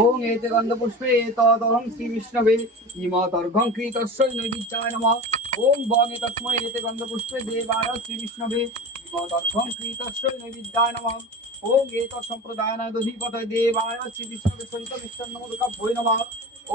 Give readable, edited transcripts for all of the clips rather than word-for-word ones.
ওং এতে গন্ধপুষ্পে তদহং শ্রী বিষ্ণবে ইমতর্ঘং কৃতস্য নৈবিদ্যায় নমঃ। ওং বগে তস্মৈ এতে গন্ধপুষ্পে দেবায় শ্রী বিষ্ণবে ইমতর্ঘং কৃতস্য নৈবিদ্যায় নমঃ। ওং এত সম্প্রদায়ানায় দধিপতয়ে দেবায় শ্রী বিষ্ণবে সহিত মিষ্টান্নমোদকাভ্যৈ নমঃ।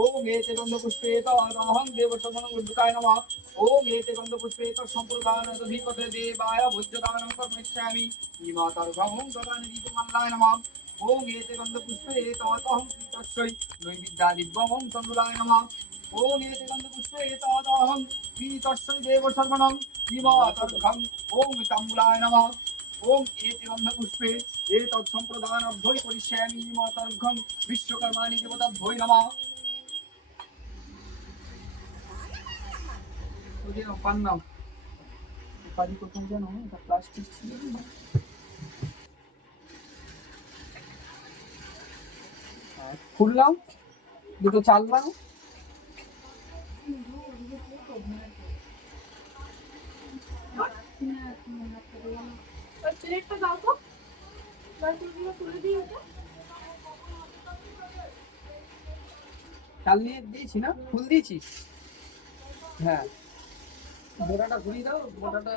ওং এতে গন্ধপুষ্পে তদহং দেবসদনং উদ্দুকায় নমঃ। ওং এতে গন্ধপুষ্পে সম্প্রদায়ানায় দধিপতয়ে দেবায় ভোজ্যদানং কর্ময়িষ্যামি ইমতর্ঘং দদামি দীপমাল্যায় নমঃ। ওং এতে গন্ধপুষ্পে তদহং কৃতস্যৈ নৈবিদ্যাদিব্যং তন্ডুলায় নমঃ। ওং এতে গন্ধপুষ্পে তদহং কৃতস্যৈ দেবসর্বণং ইমতর্ঘং ওং তাম্বুলায় নমঃ। ওং এতে গন্ধপুষ্পে তৎসম্প্রদানাভ্যৈ করিষ্যামি ইমতর্ঘং বিশ্বকর্মাণি দেবতাভ্যৈ নমঃ। পান নাও পারি কোথায় জানো এটা প্লাস্টিক ছিল খুললাম দুটো চাললাম চাল নিয়ে দিয়েছি না ফুল দিয়েছি হ্যাঁ গোটাটা ঘুরিয়ে দাও গোটাটা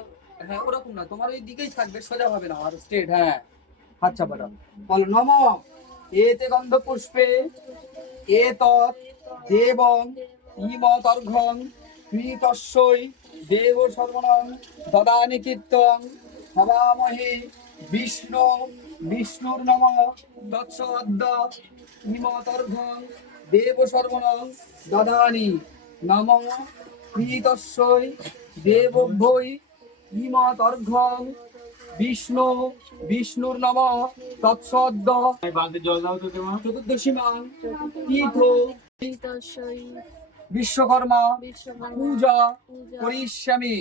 হ্যাঁ ওরকম না তোমার ওই দিকেই থাকবে সোজা হবে না আর স্ট্রেট হ্যাঁ হাত চাপাটা বলো নম এতে গন্ধ পুষ্পে এতৎ দেবং ইমতর্ঘং কৃতস্যৈ দেব সর্বণং দদানি কীর্তং হবামহে বিষ্ণু বিষ্ণুর নম তৎসদ্য ইমতর্ঘং দেব সর্বণং দদানি নম কৃতস্যৈ দেবভ্যৈ ইমতর্ঘং বিষ্ণু বিষ্ণুর নম তৎসদ্য চতুর্দশী মাং তীর্থ বিশ্বকর্মা পূজা করিষ্যামি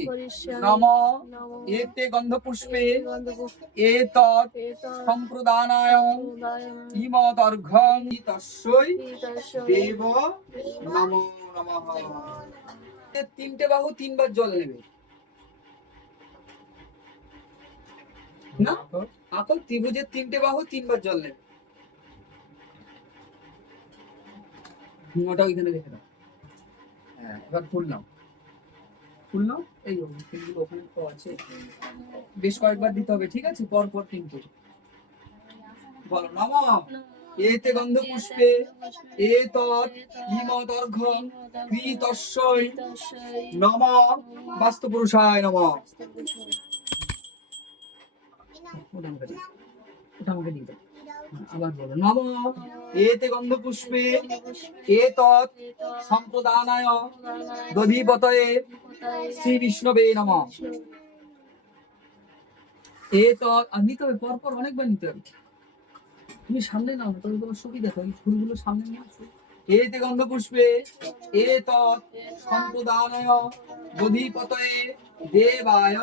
নম এতে গন্ধপুষ্পে এতৎ সম্প্রদানায় ইমতর্ঘং তস্যৈ দেব নমো নমঃ। তিনটে বাহু তিনবার জল নেবে না আঁকো ত্রিভুজের তিনটে বাহু তিনবার জল নেবে ওটা ওইখানে রেখে দাও হ্যাঁ এবার ফুল নাও এই ফুলগুলো ওখানে তো আছে বেশ কয়েকবার দিতে হবে ঠিক আছে পর পর কিন্তু বলো নম এতে গন্ধ পুষ্পে এতৎ ইমতর্ঘং কৃতস্যৈ নম বাস্তুপুরুষায় নমঃ। ওটা আমাকে দিয়ে দাও আবার বলো নম এতে গন্ধ পুষ্পে এতৎ সম্প্রদানায় দধিপতয়ে শ্রী বিষ্ণবে নমঃ। এতৎ নিতে হবে পরপর অনেকবার নিতে হবে তুমি সামনে নাও না তবে তোমার সুবিধা হয় ফুলগুলো সামনে নিয়ে আসো এতে গন্ধ পুষ্পে এতৎ সম্প্রদানায় দধিপতয়ে দেবায়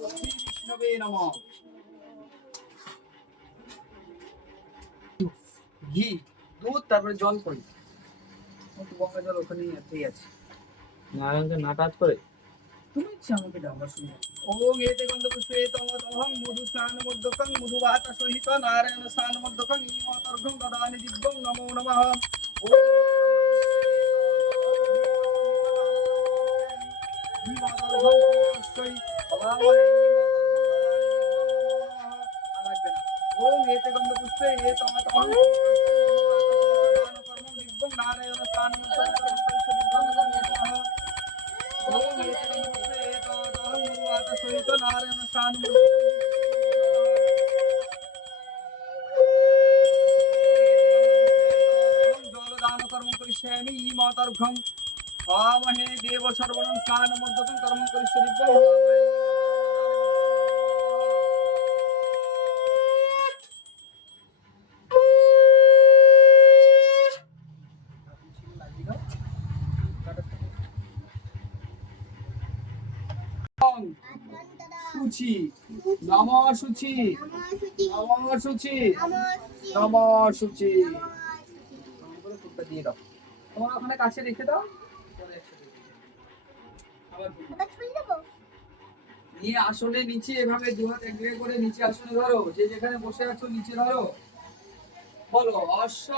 শ্রী বিষ্ণবে নমঃ। ঘি দুধ তারপরে জল করি গঙ্গা জল ওখানে আছে নারায়ণকে নাটাজ করে তুমি ইচ্ছা আমাকে দাও শুনে ওং এতে গন্ধ পুষ্পে তমতহং মধু স্নান মধ্যকং মধুবাত সহিত নারায়ণ স্নান মধ্যকং ইমতর্ঘং দদানি দিব্যং নমো নমঃ। ওং এতে গন্ধ পুষ্পে তমতহং নারায়ণ স্নান মধ্যকং সহিত নারায়ণ স্নান জলদান কর্ম করিষ্যামি ইমতর্ঘং হবামহে দেব সর্বণং স্নান মধ্যকং কর্ম করিষ্যামি শুচি নমঃ শুচি নমঃ শুচি নমঃ শুচি দিয়ে দাও তোমার ওখানে কাছে রেখে দাও নিয়ে আসলে নিচে এভাবে দুহাত এক জায়গায় করে নিচে আসলে ধরো যে যেখানে বসে আছো নিচে ধরো বলো অশ্ব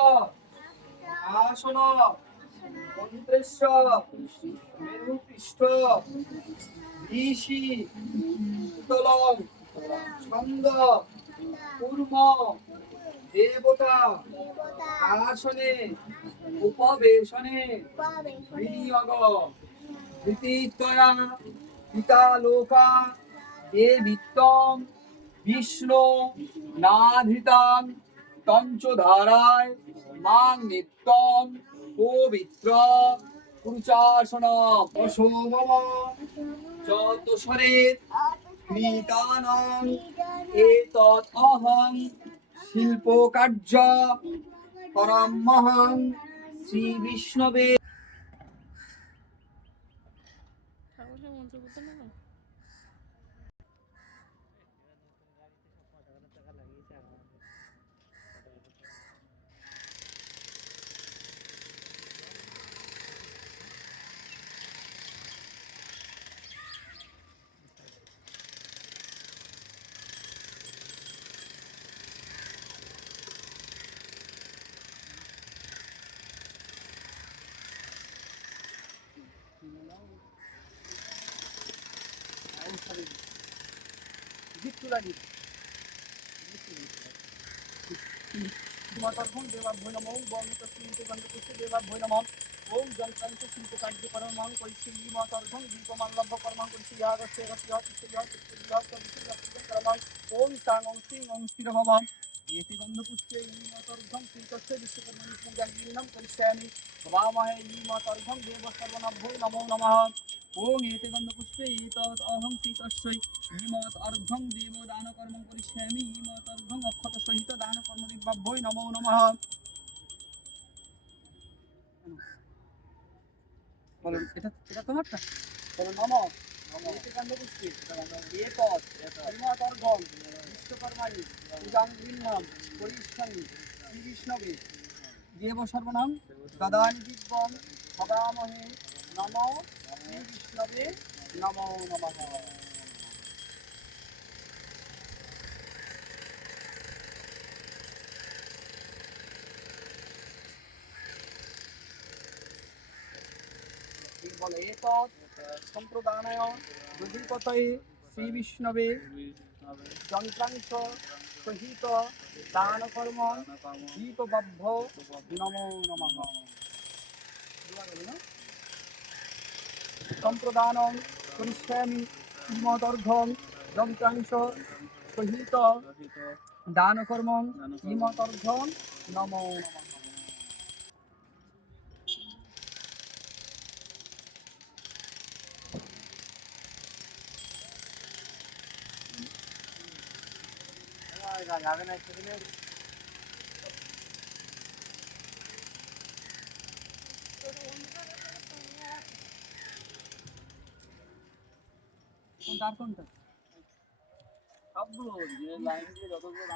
আসন মন্ত্রেশ্ব মেরুপৃষ্ঠ ঋষি উতলং ছন্দ কূর্ম দেবতা আসনে উপবেশনে বিনিয়োগ ধৃতিত্বয়া পিতা লোকা দেবিত্তম বিষ্ণু নাধৃতাম তঞ্চধারায় মাং নিত্যম পবিত্র পুরুষাসন অশোভম চতুষরে কৃতানং এতৎ অহং শিল্পকার্য পরমহং শ্রী বিষ্ণবে। ঠাকুর মন্ত্র করতে না মাতার্ঘং দেবাভ্যো নমঃ বর্ণিত শ্রীমতে গন্ধপুষ্পে দেবাভ্যো নমঃ ওম যন্ত্রাংশ শিল্প কার্য পরমাং করিষ্যে মাতার্ঘং দীপমাল্লভ্য কর্মাং করিষ্যে ইয়াগস্যে কর্মাং ওম তাং ওং শ্রীং ওং স্থিরভবং এতে গন্ধপুষ্পে মাতার্ঘং শ্রীতস্যে বিশ্বকর্মণি পূজাগ্নিনাম করিষ্যামি ভবামহে মাতার্ঘং দেব সর্বনাভ্যো নমো নমঃ ওম এতে গন্ধপুষ্পে এতৎ অহং শ্রীতস্যৈ হিমত অর্ঘং দেব দান কর্মং করিষ্যামি হিমত অর্ঘং অক্ষত সহিত দান কর্ম দিব্যাভ্যৈ নমো নমঃ। বলো এটা এটা তোমারটা বলো নম এতে গন্ধপুষ্পে এতৎ হিমত অর্ঘং বিশ্বকর্মাণি পূজাং গৃহ্ণাম করিষ্যামি শ্রী বিষ্ণবে দেব সর্বনাম দদানি দিব্যং ভবামহে নমো শ্রী বিষ্ণবে নমো নমঃ। বলে এতৎ সম্প্রদানায় রঘুপতয়ে শ্রী বিষ্ণবে যন্ত্রাংশ সহিত দান কর্ম দীপবাভ্য নমো নমঃ। সম্প্রদানং করিষ্যামি ইমতর্ঘং যন্ত্রাংশ সহিত দান কর্ম ইমতর্ঘং নমো নমঃ। যাবে না একটু দিলে কোনটা সবগুলো যে লাইন দিয়ে যতগুলো